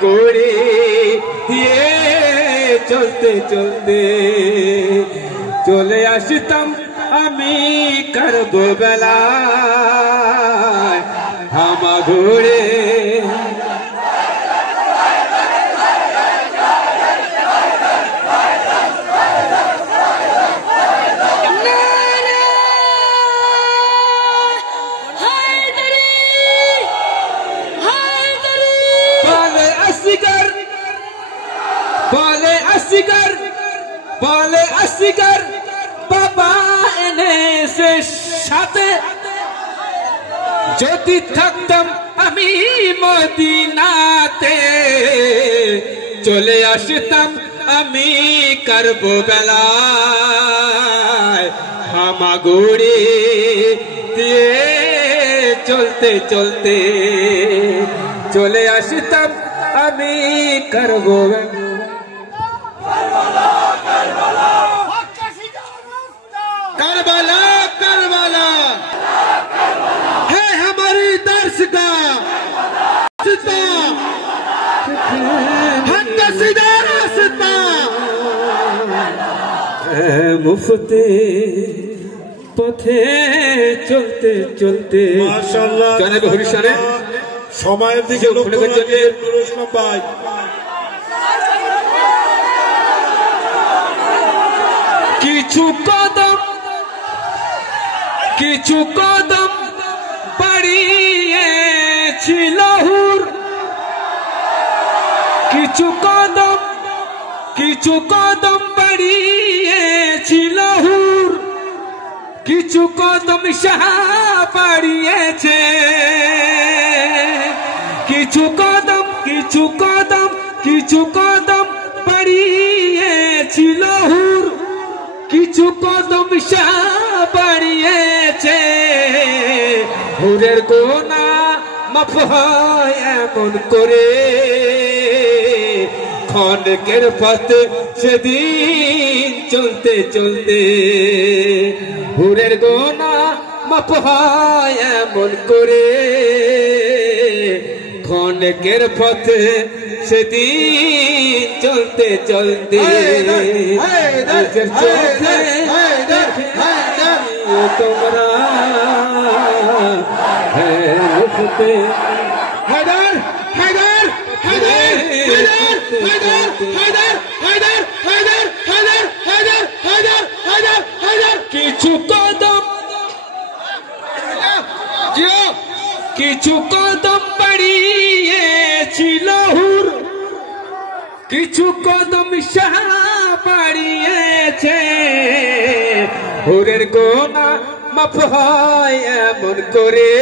হামাগুড়ি দিয়ে চলতে চলতে চলে আসতাম আমি কারবালায় হামাগুড়ি বলে আসিগার বাবা এনেছে সাথে যদি থাকতাম আমি মদিনাতে চলে আসতাম আমি কারবালায় হামাগুড়ি দিয়ে চলতে চলতে চলে আসতাম আমি কারবালায় करबला करबला है हमारी दर्श का रास्ता हक सीधा रास्ता मुफ्ते पथे चलते चलते माशाल्लाह जनाब हरिशाने সময়ের দিকে লক্ষ্য করে প্রশ্ন পাই কিছু কদম বাড়িয়েছিল হুর কিছু কদম বাড়িয়েছিল হুর কিছু কদম শাহ বাড়িয়েছে কিছু কদম বাড়িয়েছিল হুর কিছু কদম শাহ বাড়িয়েছে হুরের গোনা মাফ হয় এমন করে খনকের পথে সেদিন চলতে চলতে হুরের গোনা মাফ হয় এমন করে খনকের পথে সেদিন চলতে চলতে তোমরা হায়দার হায়দার হায়দার হায়দার হায়দার হায়দার হায়দার হায়দার হায়দার হায়দার হায়দার হায়দার কিছু কদম বাড়িয়েছিল হুর কিছু কদম শাহ বাড়িয়েছে হুরের গোনা মাফ হয় এমন করে